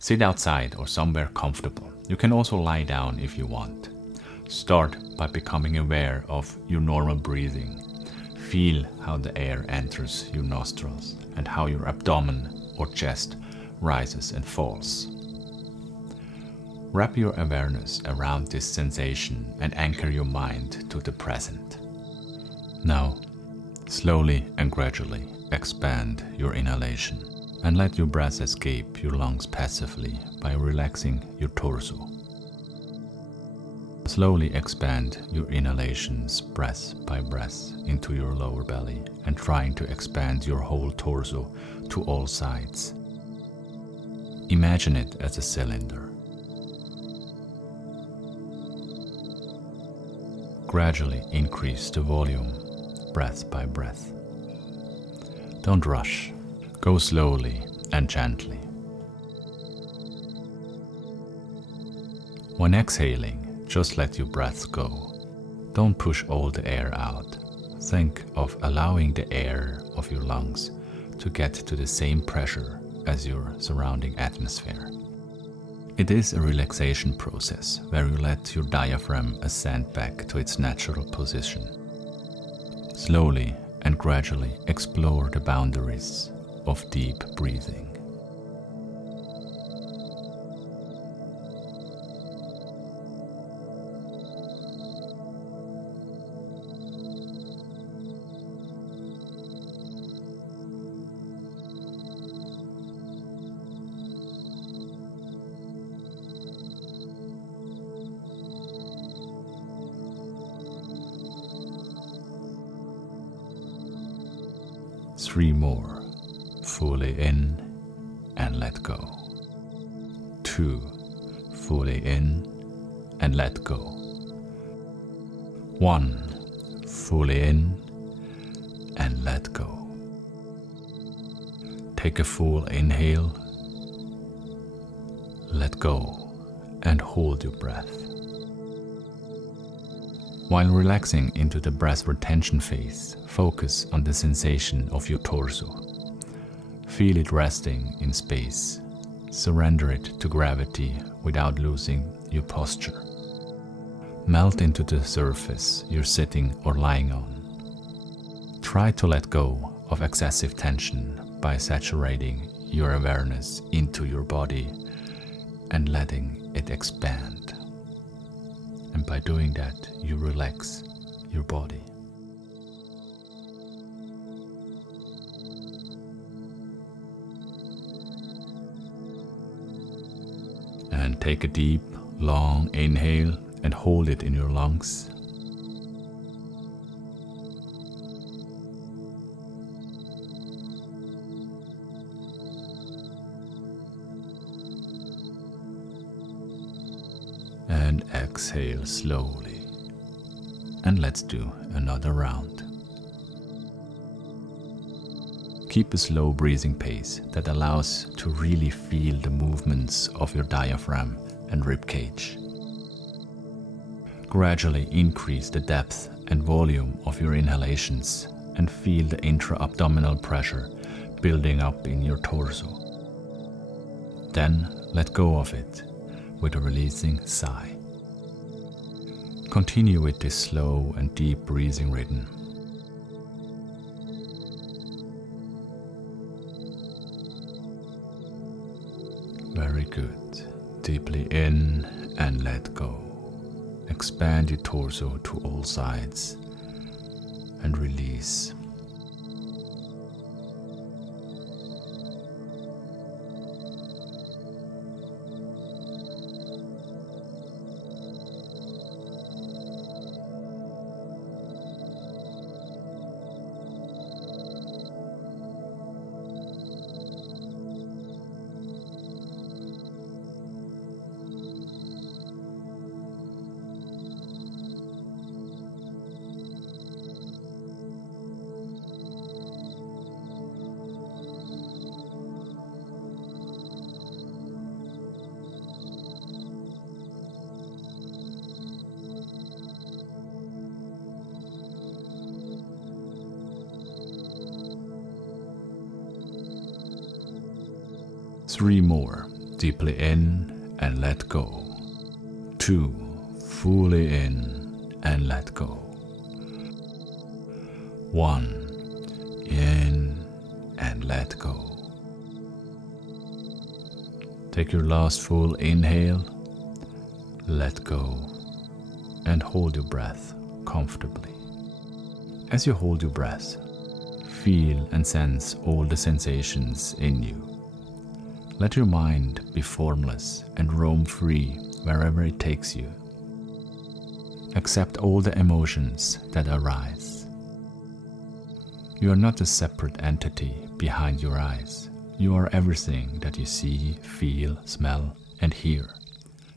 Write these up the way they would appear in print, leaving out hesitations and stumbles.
Sit outside or somewhere comfortable. You can also lie down if you want. Start by becoming aware of your normal breathing. Feel how the air enters your nostrils and how your abdomen or chest rises and falls. Wrap your awareness around this sensation and anchor your mind to the present. Now, slowly and gradually expand your inhalation and let your breath escape your lungs passively by relaxing your torso. Slowly expand your inhalations breath by breath into your lower belly and trying to expand your whole torso to all sides. Imagine it as a cylinder. Gradually increase the volume, breath by breath. Don't rush. Go slowly and gently. When exhaling, just let your breath go. Don't push all the air out. Think of allowing the air of your lungs to get to the same pressure as your surrounding atmosphere. It is a relaxation process where you let your diaphragm ascend back to its natural position. Slowly and gradually explore the boundaries of deep breathing. Three more. Fully in and let go. 2. Fully in and let go. 1. Fully in and let go. Take a full inhale, let go, and hold your breath. While relaxing into the breath retention phase, focus on the sensation of your torso. Feel it resting in space. Surrender it to gravity without losing your posture. Melt into the surface you're sitting or lying on. Try to let go of excessive tension by saturating your awareness into your body and letting it expand. And by doing that, you relax your body. And take a deep, long inhale and hold it in your lungs. And exhale slowly. And let's do another round. Keep a slow breathing pace that allows to really feel the movements of your diaphragm and rib cage. Gradually increase the depth and volume of your inhalations and feel the intra-abdominal pressure building up in your torso. Then let go of it with a releasing sigh. Continue with this slow and deep breathing rhythm. Very good. Deeply in and let go. Expand your torso to all sides and release. Three more. Deeply in and let go. 2. Fully in and let go. 1. In and let go. Take your last full inhale, let go, and hold your breath comfortably. As you hold your breath, feel and sense all the sensations in you. Let your mind be formless and roam free wherever it takes you. Accept all the emotions that arise. You are not a separate entity behind your eyes. You are everything that you see, feel, smell, and hear.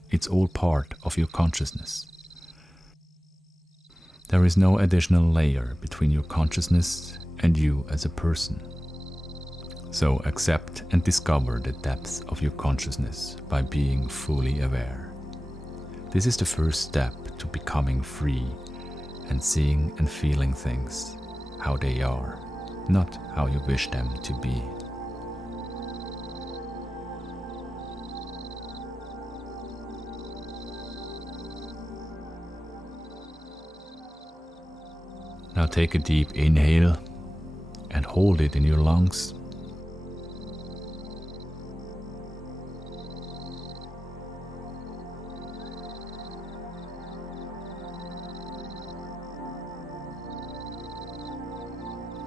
It's all part of your consciousness. There is no additional layer between your consciousness and you as a person. So accept and discover the depths of your consciousness by being fully aware. This is the first step to becoming free and seeing and feeling things how they are, not how you wish them to be. Now take a deep inhale and hold it in your lungs.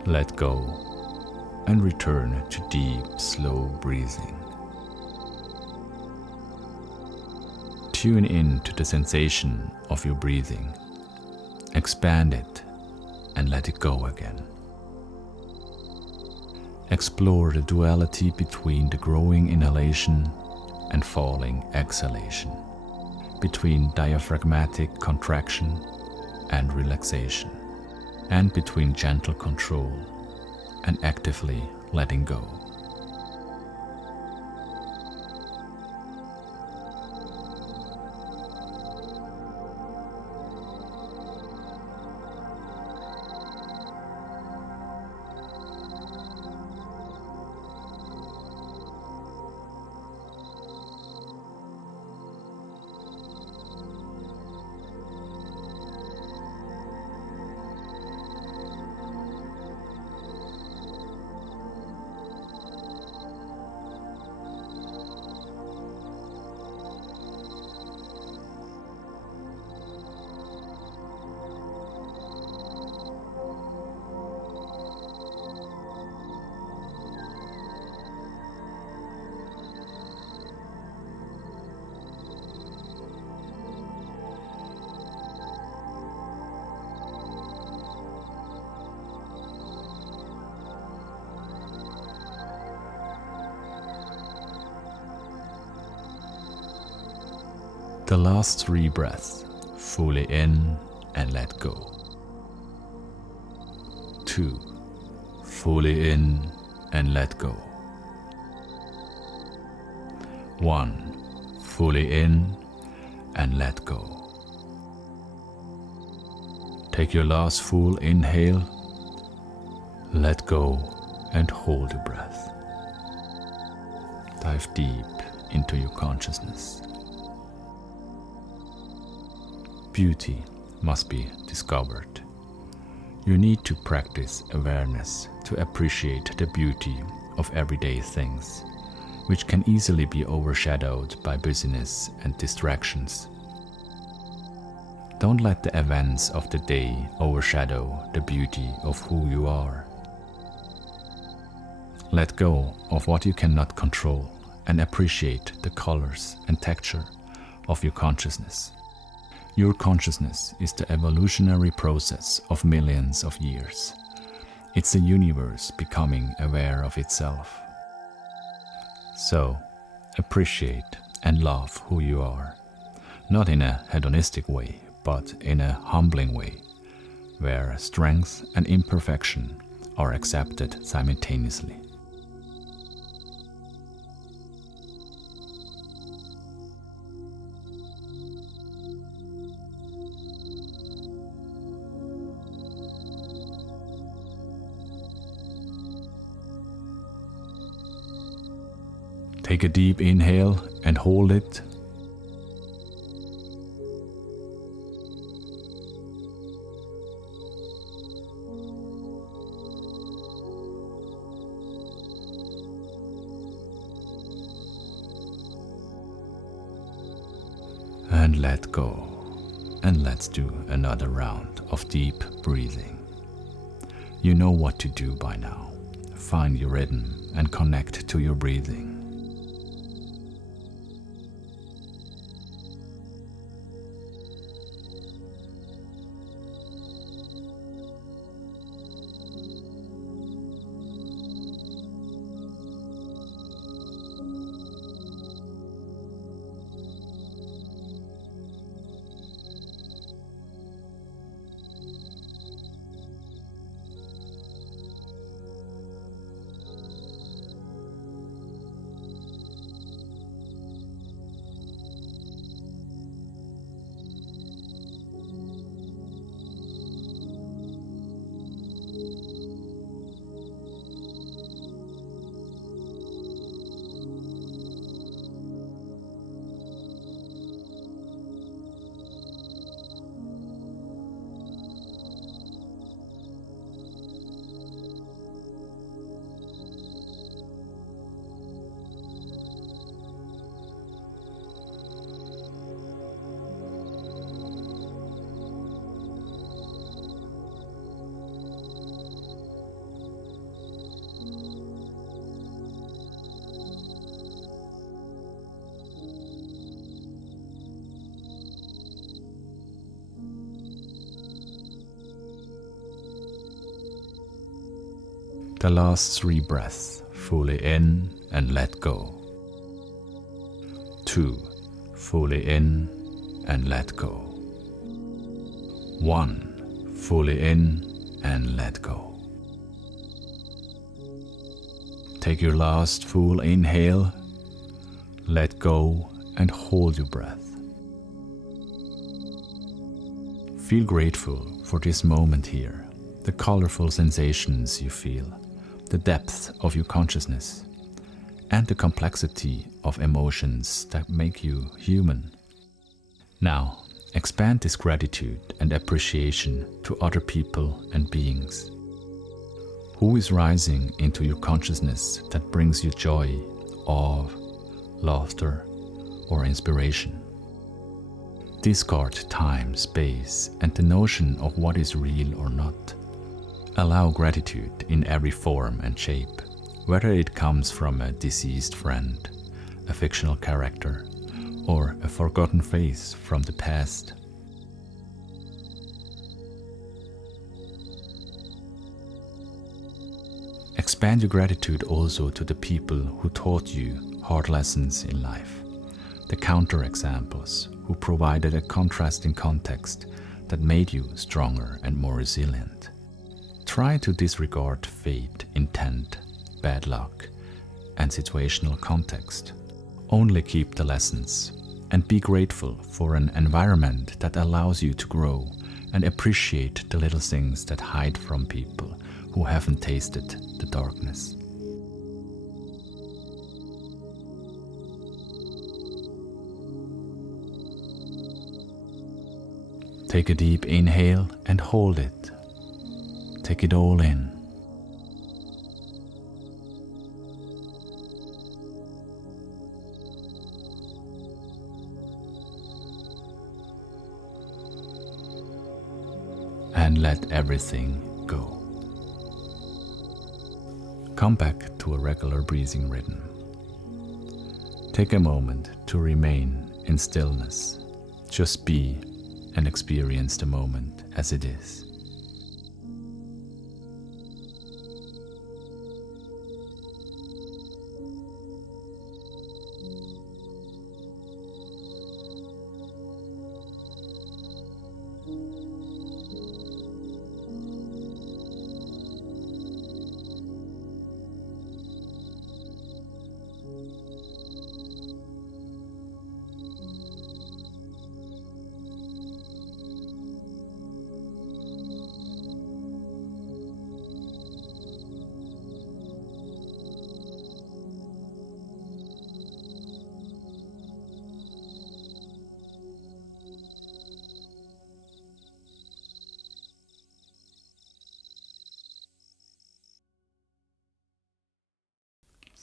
Let go and return to deep, slow breathing. Tune in to the sensation of your breathing. Expand it and let it go again. Explore the duality between the growing inhalation and falling exhalation, between diaphragmatic contraction and relaxation, and between gentle control and actively letting go. The last 3 breaths, fully in and let go. 2. Fully in and let go. 1. Fully in and let go. Take your last full inhale, let go and hold your breath. Dive deep into your consciousness. Beauty must be discovered. You need to practice awareness to appreciate the beauty of everyday things, which can easily be overshadowed by busyness and distractions. Don't let the events of the day overshadow the beauty of who you are. Let go of what you cannot control and appreciate the colors and texture of your consciousness. Your consciousness is the evolutionary process of millions of years. It's the universe becoming aware of itself. So, appreciate and love who you are, not in a hedonistic way, but in a humbling way, where strength and imperfection are accepted simultaneously. Take a deep inhale and hold it. And let go. And let's do another round of deep breathing. You know what to do by now. Find your rhythm and connect to your breathing. The last 3 breaths, fully in and let go. 2, fully in and let go. 1, fully in and let go. Take your last full inhale, let go and hold your breath. Feel grateful for this moment here, the colorful sensations you feel, the depth of your consciousness, and the complexity of emotions that make you human. Now, expand this gratitude and appreciation to other people and beings. Who is rising into your consciousness that brings you joy, awe, laughter, or inspiration? Discard time, space, and the notion of what is real or not. Allow gratitude in every form and shape, whether it comes from a deceased friend, a fictional character, or a forgotten face from the past. Expand your gratitude also to the people who taught you hard lessons in life, the counterexamples who provided a contrasting context that made you stronger and more resilient. Try to disregard fate, intent, bad luck, and situational context. Only keep the lessons and be grateful for an environment that allows you to grow and appreciate the little things that hide from people who haven't tasted the darkness. Take a deep inhale and hold it. Take it all in. And let everything go. Come back to a regular breathing rhythm. Take a moment to remain in stillness. Just be and experience the moment as it is.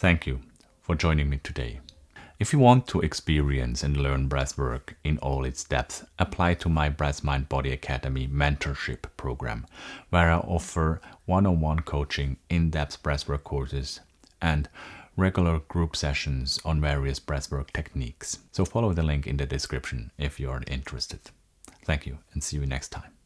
Thank you for joining me today. If you want to experience and learn breathwork in all its depth, apply to my Breath Mind Body Academy mentorship program, where I offer one-on-one coaching, in-depth breathwork courses, and regular group sessions on various breathwork techniques. So follow the link in the description if you are interested. Thank you and see you next time.